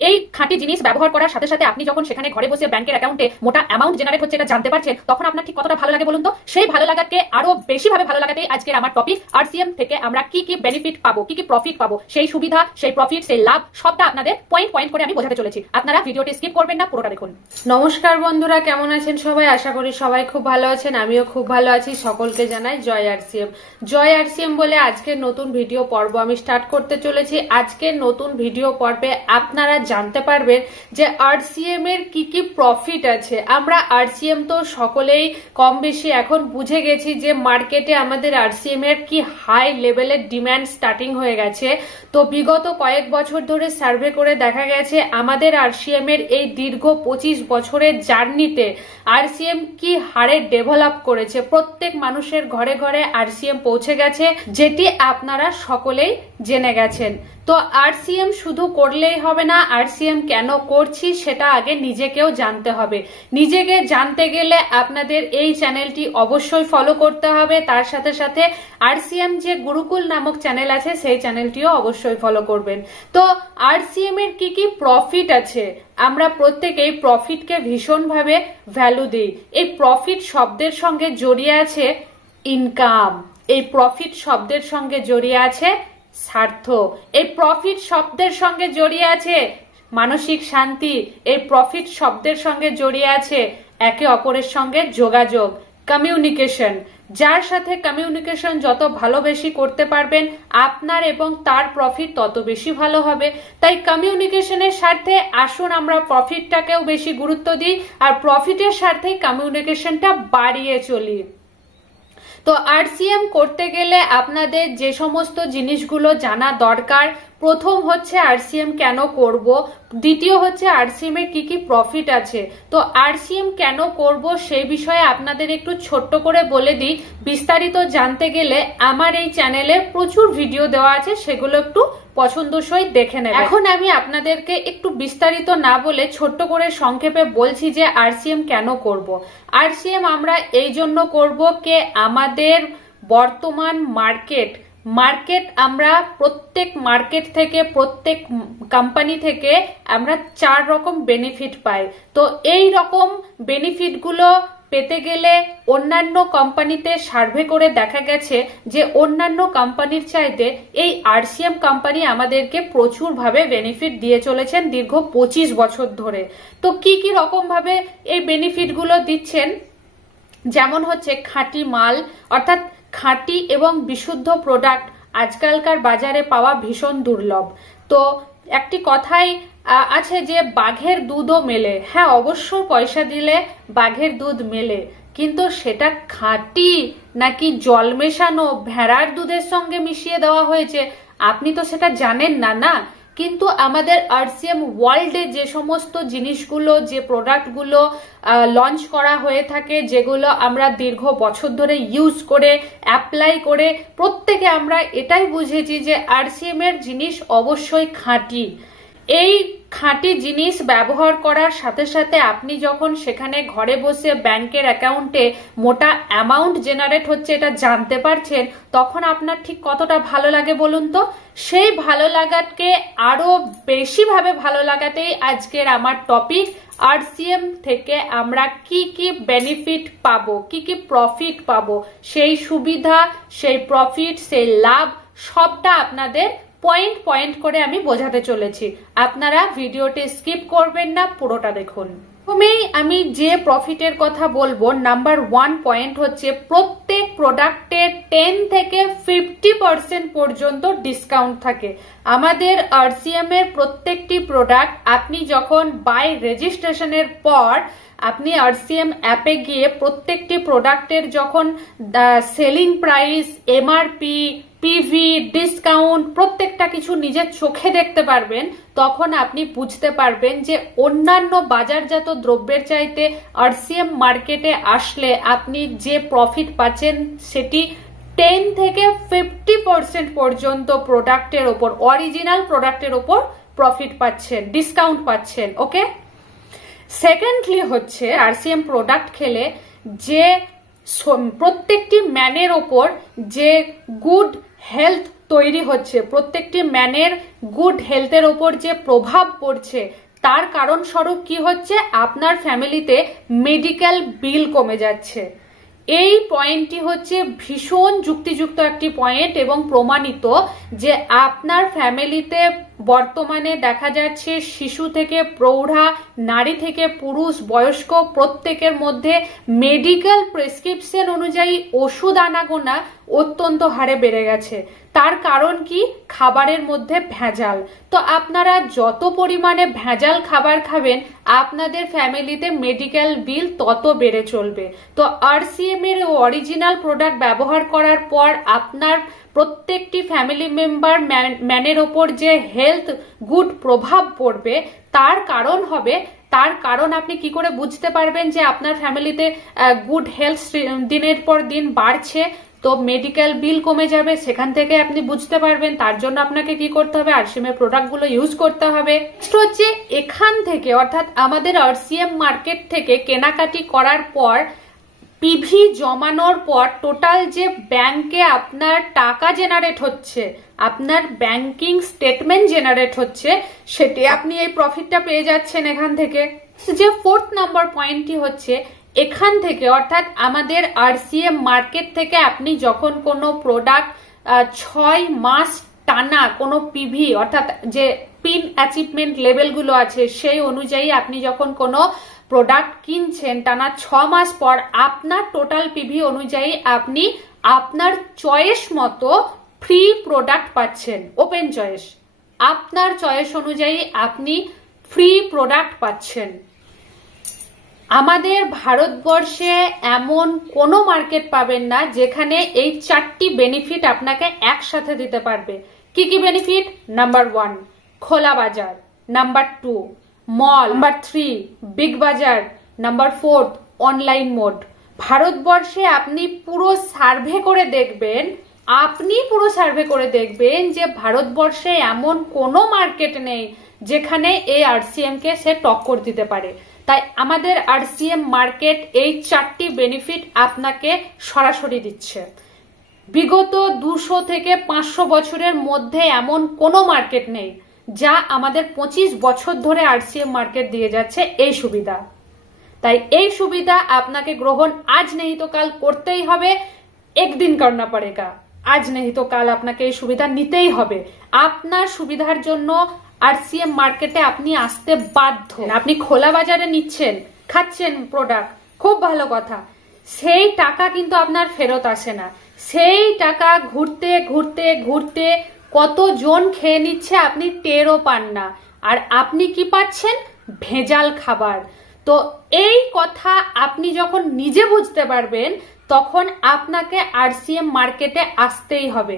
এই খাঁটি জিনিস ব্যবহার করার সাথে সাথে আপনি যখন সেখানে ঘরে বসে ব্যাংকের অ্যাকাউন্টে মোটা অ্যামাউন্ট জেনারেট হচ্ছে এটা জানতে পারছেন, তখন আপনার ঠিক কতটা ভালো লাগে বলুন তো। সেই ভালো লাগাকে আরো বেশি ভাবে ভালো লাগাতেই আজকের আমার টপিক, আরসিএম থেকে আমরা কি কি বেনিফিট পাবো, কি কি প্রফিট পাবো, সেই সুবিধা, সেই প্রফিট, সেই লাভ সবটা আপনাদের পয়েন্ট পয়েন্ট করে আমি বোঝাতে চলেছি। আপনারা ভিডিওটি স্কিপ করবেন না, পুরোটা দেখুন। নমস্কার বন্ধুরা, কেমন আছেন সবাই? আশা করি সবাই খুব ভালো আছেন, আমিও খুব ভালো আছি। সকলকে জানাই জয় আরসিএম। জয় আরসিএম বলে আজকের নতুন ভিডিও পর্ব আমি স্টার্ট করতে চলেছি। আজকের নতুন ভিডিও পর্বে আপনারা জানতে পারবেন যে আরসিএম এর কি কি প্রফিট আছে। আমরা আরসিএম তো সকলেই কম বেশি এখন বুঝে গেছি যে মার্কেটে আমাদের আরসিএম এর কি হাই লেভেলের ডিমান্ড স্টার্টিং হয়ে গেছে। তো বিগত কয়েক বছর ধরে সার্ভে করে দেখা গেছে আমাদের আরসিএম এর এই দীর্ঘ 25 বছরের জার্নিতে আরসিএম কি হারে ডেভেলপ করেছে। প্রত্যেক মানুষের ঘরে ঘরে আরসিএম পৌঁছে গেছে, যেটি আপনারা সকলেই জেনে গেছেন। তো আরসিএম শুধু করলেই হবে না, আরসিএম কেন করছি সেটা আগে নিজেকেও জানতে হবে। নিজেকে জানতে গেলে আপনাদের এই চ্যানেলটি অবশ্যই ফলো করতে হবে। তার সাথে সাথে আরসিএম যে গুরুকুল নামক চ্যানেল আছে সেই চ্যানেলটিও অবশ্যই ফলো করবেন। তো আরসিএম এর কি কি প্রফিট আছে, আমরা প্রত্যেকেই প্রফিটকে ভীষণভাবে ভ্যালু দিই। এই প্রফিট শব্দের সঙ্গে জড়িয়ে আছে ইনকাম, এই প্রফিট শব্দের সঙ্গে জড়িয়ে আছে স্বার্থ, এই প্রফিট শব্দের সঙ্গে জড়িয়ে আছে মানসিক শান্তি, এই প্রফিট শব্দের সঙ্গে জড়িয়ে আছে একে অপরের সঙ্গে যোগাযোগ, কমিউনিকেশন। যার সাথে কমিউনিকেশন যত ভালো বেশি করতে পারবেন আপনার এবং তার প্রফিট তত বেশি ভালো হবে। তাই কমিউনিকেশনের স্বার্থে আসুন আমরা প্রফিটটাকেও বেশি গুরুত্ব দিই আর প্রফিটের স্বার্থে কমিউনিকেশনটা বাড়িয়ে চলি। তো আরসিএম করতে গেলে আপনাদের যে সমস্ত জিনিসগুলো জানা দরকার, প্রথম হচ্ছে আরসিএম কেন করব, দ্বিতীয় হচ্ছে আরসিএম এর কি কি প্রফিট আছে। তো আরসিএম কেন করব সেই বিষয়ে আপনাদের একটু ছোট্ট করে বলে দিই। বিস্তারিত জানতে গেলে আমার এই চ্যানেলে প্রচুর ভিডিও দেওয়া আছে, সেগুলো একটু পছন্দসই দেখে নেবেন। এখন আমি আপনাদেরকে একটু বিস্তারিত না বলে ছোট্ট করে সংক্ষেপে বলছি যে আরসিএম কেন করব। আরসিএম আমরা এই জন্য করব কে আমাদের বর্তমান মার্কেট আমরা প্রত্যেক মার্কেট থেকে, প্রত্যেক কোম্পানি থেকে আমরা 4 রকম বেনিফিট পাই। তো এই রকম বেনিফিটগুলো পেতে গেলে অন্যান্য কোম্পানিতে সার্ভে করে দেখা গেছে যে অন্যান্য কোম্পানির চাইতে এই আরসিএম কোম্পানি আমাদেরকে প্রচুর ভাবে বেনিফিট দিয়ে চলেছেন দীর্ঘ 25 বছর ধরে। তো কি কি রকম ভাবে এই বেনিফিট গুলো দিচ্ছেন, যেমন হচ্ছে খাঁটি মাল, অর্থাৎ খাঁটি এবং বিশুদ্ধ প্রোডাক্ট আজকালকার বাজারে পাওয়া ভীষণ দুর্লভ। তো একটি কথাই আছে যে বাঘের দুধও মেলে। হ্যাঁ, অবশ্যই পয়সা দিলে বাঘের দুধ মেলে, কিন্তু সেটা খাঁটি নাকি জল মেশানো ভেড়ার দুধের সঙ্গে মিশিয়ে দেওয়া হয়েছে আপনি তো সেটা জানেন না, না। কিন্তু আমাদের আরসিএম ওয়ার্ল্ডে যে সমস্ত জিনিসগুলো, যে প্রোডাক্টগুলো লঞ্চ করা হয়ে থাকে, যেগুলো আমরা দীর্ঘ বছর ধরে ইউজ করে অ্যাপ্লাই করে প্রত্যেকে আমরা এটাই বুঝেছি যে আরসিএম এর জিনিস অবশ্যই খাঁটি। এই খাঁটি জিনিস ব্যবহার করার সাথে সাথে আপনি যখন সেখানে ঘরে বসে ব্যাংকের অ্যাকাউন্টে মোটা অ্যামাউন্ট জেনারেট হচ্ছে এটা জানতে পারছেন, তখন আপনার ঠিক কতটা ভালো লাগে বলুন তো। সেই ভালো লাগাকে আরো বেশি ভাবে ভালো লাগাতেই আজকের আমার টপিক, আরসিএম থেকে আমরা কি কি বেনিফিট পাবো, কি কি প্রফিট পাবো, সেই সুবিধা, সেই প্রফিট, সেই লাভ সবটা আপনাদের পয়েন্ট পয়েন্ট করে আমি বোঝাতে চলেছি। আপনারা ভিডিওটি স্কিপ করবেন না, পুরোটা দেখুন। প্রথমেই আমি যে প্রফিটের কথা বলবো, নাম্বার 1 পয়েন্ট হচ্ছে প্রত্যেক প্রোডাক্টে 10 থেকে 50% পর্যন্ত ডিসকাউন্ট থাকে। আমাদের আরসিএম এর প্রত্যেকটি প্রোডাক্ট আপনি যখন বাই রেজিস্ট্রেশনের পর আপনি আরসিএম অ্যাপে গিয়ে প্রত্যেকটি প্রোডাক্টের যখন selling price, MRP, PV, discount প্রত্যেকটা কিছু নিজের চোখে দেখতে পারবেন, তখন আপনি বুঝতে পারবেন যে অন্যান্য বাজারজাত দ্রব্যের চাইতে আরসিএম মার্কেটে আসলে আপনি যে প্রফিট পাচ্ছেন সেটি 10 থেকে 50% পর্যন্ত প্রোডাক্টের ওপর, অরিজিনাল প্রোডাক্টের ওপর প্রফিট পাচ্ছেন, ডিসকাউন্ট পাচ্ছেন। ওকে, সেকেন্ডলি হচ্ছে আরসিএম প্রোডাক্ট খেলে যে প্রত্যেকটি ম্যানের ওপর যে গুড হেলথ তৈরি হচ্ছে, প্রত্যেকটি ম্যানের গুড হেলথের ওপর যে প্রভাব পড়ছে, তার কারণ স্বরূপ কি হচ্ছে, আপনার ফ্যামিলিতে মেডিকেল বিল কমে যাচ্ছে। এই পয়েন্টটি হচ্ছে ভীষণ যুক্তিযুক্ত একটি পয়েন্ট এবং প্রমাণিত যে আপনার ফ্যামিলিতে বর্তমানে দেখা যাচ্ছে শিশু থেকে প্রৌঢ়া, নারী থেকে পুরুষ, বয়স্ক প্রত্যেকের মধ্যে মেডিকেল প্রেসক্রিপশন অনুযায়ী ওষুধ আনাগোনা অত্যন্ত হারে বেড়ে গেছে। তার কারণ কি, খাবারের মধ্যে ভেজাল। তো আপনারা যত পরিমাণে ভেজাল খাবার খাবেন আপনাদের ফ্যামিলিতে মেডিকেল বিল তত বেড়ে চলবে। তো আরসিএম এর অরিজিনাল প্রোডাক্ট ব্যবহার করার পর আপনার প্রত্যেকটি ফ্যামিলি মেম্বার ম্যানের ওপর যে হেলথ গুড প্রভাব পড়বে তার কারণ আপনি কি করে বুঝতে পারবেন যে আপনার ফ্যামিলিতে গুড হেলথ দিনের পর দিন বাড়ছে। তো মেডিকেল বিল কমে যাবে, সেখান থেকে আপনি বুঝতে পারবেন। তার জন্য আপনাকে কি করতে হবে, আরসিএম এর প্রোডাক্ট গুলো ইউজ করতে হবে। নেক্সট হচ্ছে এখান থেকে অর্থাৎ আমাদের আরসিএম মার্কেট থেকে কেনাকাটি করার পর পিভি জমানোর পর টোটাল যে ব্যাংকে আপনার টাকা জেনারেট হচ্ছে, আপনার ব্যাংকিং স্টেটমেন্ট জেনারেট হচ্ছে, সেটি আপনি এই প্রফিটটা পেয়ে যাচ্ছেন এখান থেকে। যে ফোর্থ নাম্বার পয়েন্টটি হচ্ছে এখান থেকে অর্থাৎ আমাদের আরসিএম মার্কেট থেকে আপনি যখন কোনো প্রোডাক্ট 6 মাস টানা কোনো পিভি অর্থাৎ যে পিন অ্যাচিভমেন্ট লেভেলগুলো আছে সেই অনুযায়ী আপনি যখন কোনো প্রোডাক্ট কিনছেন টানা 6 মাস পর আপনার টোটাল পিভি অনুযায়ী আপনি আপনার চয়েস মতো ফ্রি প্রোডাক্ট পাচ্ছেন। ওপেন চয়েস, আপনার চয়েস অনুযায়ী আপনি ফ্রি প্রোডাক্ট পাচ্ছেন। আমাদের ভারতবর্ষে এমন কোনো মার্কেট পাবেন না যেখানে এই 4টি বেনিফিট আপনাকে একসাথে দিতে পারবে। কি কি বেনিফিট? নাম্বার 1 খোলা বাজার, নাম্বার 2 মল, নাম্বার 3 বিগ বাজার, নাম্বার 4 অনলাইন মোড। ভারতবর্ষে আপনি পুরো সার্ভে করে দেখবেন যে ভারতবর্ষে এমন কোনো মার্কেট নেই যেখানে এই আরসিএম কে সে টক্কর দিতে পারে। তাই আমাদের আরসিএম মার্কেট এই 4টি বেনিফিট আপনাকে সরাসরি দিচ্ছে। বিগত 200 থেকে 500 বছরের মধ্যে এমন কোনো মার্কেট নেই যা আমাদের 25 বছর ধরে আরসিএম মার্কেট দিয়ে যাচ্ছে এই সুবিধা। তাই এই সুবিধা আপনাকে গ্রহণ আজ নেই তো কাল করতেই হবে। একদিন করনা পড়েগা, আজ নেই তো কাল আপনাকে এই সুবিধা নিতেই হবে। আপনার সুবিধার জন্য আরসিএম মার্কেটে আপনি আসতে বাধ্য। আপনি খোলা বাজারে নিচ্ছেন, খাচ্ছেন প্রোডাক্ট, খুব ভালো কথা, সেই টাকা কিন্তু আপনার ফেরত আসে না। সেই টাকা ঘুরতে ঘুরতে ঘুরতে কতজন খেয়ে নিচ্ছে আপনি টেরও পান না, আর আপনি কি পাচ্ছেন? ভেজাল খাবার। তো এই কথা আপনি যখন নিজে বুঝতে পারবেন তখন আপনাকে আরসিএম মার্কেটে আসতেই হবে।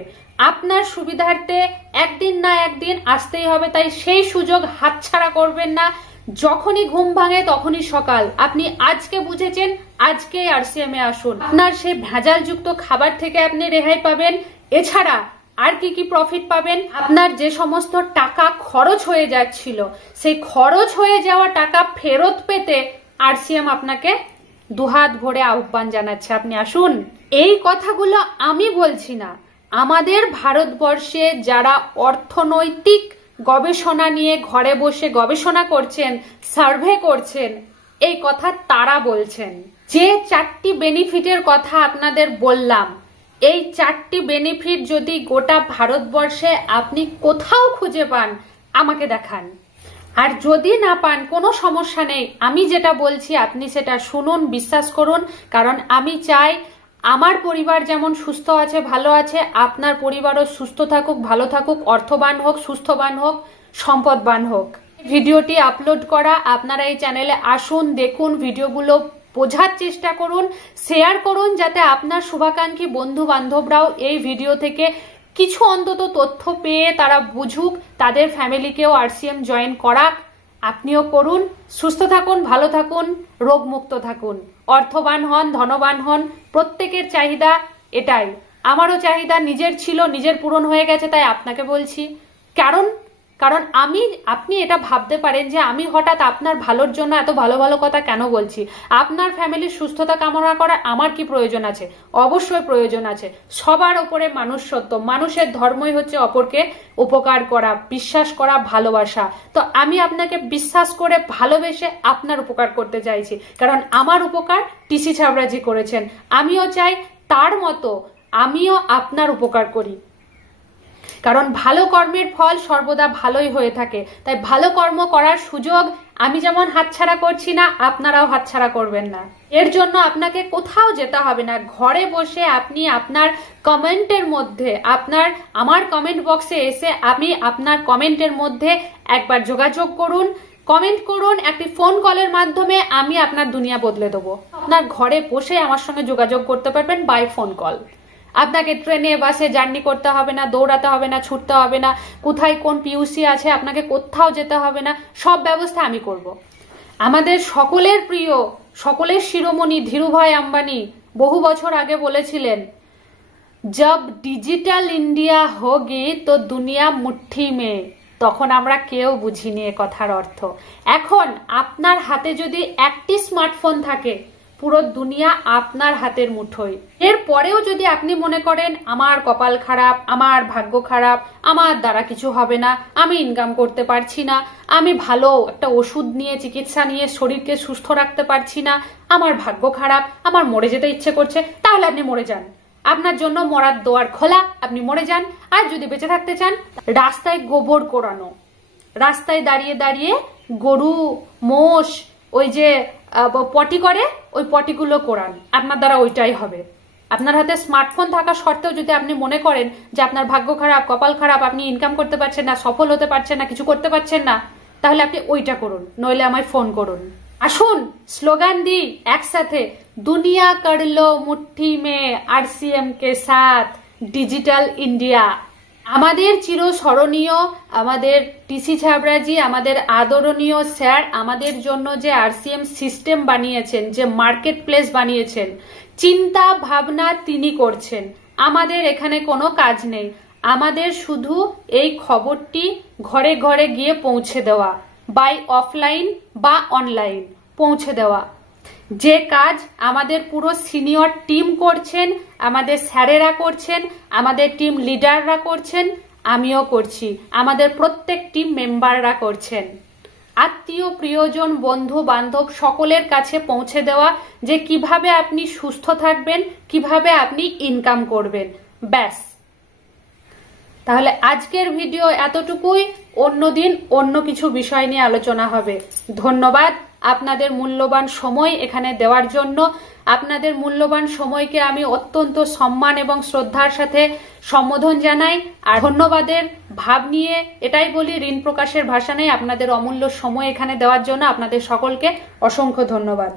আপনার সুবিধার্থে একদিন না একদিন আসতেই হবে। তাই সেই সুযোগ হাতছাড়া করবেন না। যখনই ঘুম ভাঙে তখনই সকাল। আপনি আজকে বুঝেছেন, আজকেই আরসিএম এ আসুন। আপনার সেই ভেজালযুক্ত খাবার থেকে আপনি রেহাই পাবেন। এছাড়া আর কি কি প্রফিট পাবেন? আপনার যে সমস্ত টাকা খরচ হয়ে যাচ্ছিল সেই খরচ হয়ে যাওয়া টাকা ফেরত পেতে আরসিএম আপনাকে দুহাত ভরে আহ্বান জানাচ্ছে, আপনি আসুন। এই কথাগুলো আমি বলছি না, আমাদের ভারতবর্ষে যারা অর্থনৈতিক গবেষণা নিয়ে ঘরে বসে গবেষণা করছেন, সার্ভে করছেন, এই কথা তারা বলছেন। যে 4টি বেনিফিটের কথা আপনাদের বললাম, এই 4টি বেনিফিট যদি গোটা ভারতবর্ষে আপনি কোথাও খুঁজে পান আমাকে দেখান। আর যদি না পান কোনো সমস্যা নেই, আমি যেটা বলছি আপনি সেটা শুনুন, বিশ্বাস করুন। কারণ আমি চাই আমার পরিবার যেমন সুস্থ আছে, ভালো আছে, আপনার পরিবারও সুস্থ থাকুক, ভালো থাকুক, অর্থবান হোক, সুস্থবান হোক, সম্পদবান হোক। ভিডিওটি আপলোড করা, আপনারা এই চ্যানেলে আসুন, দেখুন, ভিডিওগুলো বোঝার চেষ্টা করুন, শেয়ার করুন, যাতে আপনার শুভাকাঙ্ক্ষী বন্ধু বান্ধবরাও এই ভিডিও থেকে কিছু অন্তত তথ্য পেয়ে তারা বুঝুক, তাদের ফ্যামিলিকেও আরসিএম জয়েন করাক। আপনিও করুন। সুস্থ থাকুন, ভালো থাকুন, রোগমুক্ত থাকুন, অর্থবান হন, ধনবান হন। প্রত্যেকের চাহিদা এটাই। আমারও চাহিদা নিজের ছিল, নিজের পূরণ হয়ে গেছে, তাই আপনাকে বলছি। কারণ আপনি এটা ভাবতে পারেন যে আমি হঠাৎ আপনার ভালোর জন্য এত ভালো ভালো কথা কেন বলছি। আপনার ফ্যামিলির সুস্থতা কামনা করা আমার কি প্রয়োজন আছে? অবশ্যই প্রয়োজন আছে। সবার উপরে মানুষ সত্য, মানুষের ধর্মই হচ্ছে অপরকে উপকার করা, বিশ্বাস করা, ভালোবাসা। তো আমি আপনাকে বিশ্বাস করে ভালোবেসে আপনার উপকার করতে চাইছি, কারণ আমার উপকার টিসি ছাবরাজি করেছেন। আমিও চাই তার মতো আমিও আপনার উপকার করি, কারণ ভালো কর্মের ফল সর্বদা ভালোই হয়ে থাকে। তাই ভালো কর্ম করার সুযোগ আমি যেমন হাতছাড়া করছি না, আপনারাও হাতছাড়া করবেন না। এর জন্য আপনাকে কোথাও যেতে হবে না, ঘরে বসে আপনি আপনার কমেন্টের মধ্যে আমার কমেন্ট বক্সে এসে আমি আপনার কমেন্টের মধ্যে একবার যোগাযোগ করুন, কমেন্ট করুন, একটি ফোন কলের মাধ্যমে আমি আপনার দুনিয়া বদলে দেবো। আপনার ঘরে বসে আমার সঙ্গে যোগাযোগ করতে পারবেন বাই ফোন কল। আপনাকে ট্রেনে বাসে জার্নি করতে হবে না, দৌড়াতে হবে না, ছুটতে হবে না, কোথায় কোন পিউসি আছে আপনাকে কোথাও যেতে হবে না, সব ব্যবস্থা আমি করব। আমাদের সকলের প্রিয়, সকলের শিরোমণি ধীরুভাই আম্বানি বহু বছর আগে বলেছিলেন, জব ডিজিটাল ইন্ডিয়া হোগি তো দুনিয়া মুঠি মে। তখন আমরা কেউ বুঝিনি এ কথার অর্থ। এখন আপনার হাতে যদি একটি স্মার্টফোন থাকে, পুরো দুনিয়া আপনার হাতের মুঠোয়। এরপরেও যদি আপনি মনে করেন আমার কপাল খারাপ, আমার ভাগ্য খারাপ, আমার দ্বারা কিছু হবে না, আমি ইনকাম করতে পারছি না, আমি ভালো একটা ওষুধ নিয়ে চিকিৎসা নিয়ে শরীরকে সুস্থ রাখতে পারছি না, আমার ভাগ্য খারাপ, আমার মরে যেতে ইচ্ছে করছে, তাহলে আপনি মরে যান। আপনার জন্য মরার দোয়ার খোলা, আপনি মরে যান। আর যদি বেঁচে থাকতে চান, রাস্তায় গোবর কোরানো, রাস্তায় দাঁড়িয়ে দাঁড়িয়ে গরু মোষ ওই যে পটি করে, ওই পটিগুলো কোরান, আপনার দ্বারা ওইটাই হবে। আপনার হাতে স্মার্টফোন থাকা সত্ত্বেও যদি আপনি মনে করেন যে আপনার ভাগ্য খারাপ, কপাল খারাপ, আপনি ইনকাম করতে পারছেন না, সফল হতে পারছেন না, কিছু করতে পারছেন না, তাহলে আপনি ওইটা করুন, নইলে আমায় ফোন করুন। আসুন স্লোগান দিই একসাথে, দুনিয়া করলো মুঠ্ঠি মে আরসিএম কে সাথ, ডিজিটাল ইন্ডিয়া। আমাদের চিরস্মরণীয়, আমাদের টিসি ছাবরাজি, আমাদের আদরণীয় স্যার আমাদের জন্য যে আরসিএম সিস্টেম বানিয়েছেন, যে মার্কেট প্লেস বানিয়েছেন, চিন্তা ভাবনা তিনি করছেন। আমাদের এখানে কোনো কাজ নেই, আমাদের শুধু এই খবরটি ঘরে ঘরে গিয়ে পৌঁছে দেওয়া, বাই অফলাইন বা অনলাইন পৌঁছে দেওয়া। যে কাজ আমাদের পুরো সিনিয়র টিম করছেন, আমাদের স্যারেরা করছেন, আমাদের টিম লিডাররা করছেন, আমিও করছি, আমাদের প্রত্যেক টিম মেম্বাররা করছেন। আত্মীয় প্রিয়জন বন্ধু বান্ধব সকলের কাছে পৌঁছে দেওয়া যে কিভাবে আপনি সুস্থ থাকবেন, কিভাবে আপনি ইনকাম করবেন, ব্যাস। তাহলে আজকের ভিডিও এতটুকুই, অন্যদিন অন্য কিছু বিষয় নিয়ে আলোচনা হবে। ধন্যবাদ আপনাদের মূল্যবান সময় এখানে দেওয়ার জন্য। আপনাদের মূল্যবান সময়কে আমি অত্যন্ত সম্মান এবং শ্রদ্ধার সাথে সম্বোধন জানাই। আর ধন্যবাদের ভাব নিয়ে এটাই বলি, ঋণ প্রকাশের ভাষা নেই। আপনাদের অমূল্য সময় এখানে দেওয়ার জন্য আপনাদের সকলকে অসংখ্য ধন্যবাদ।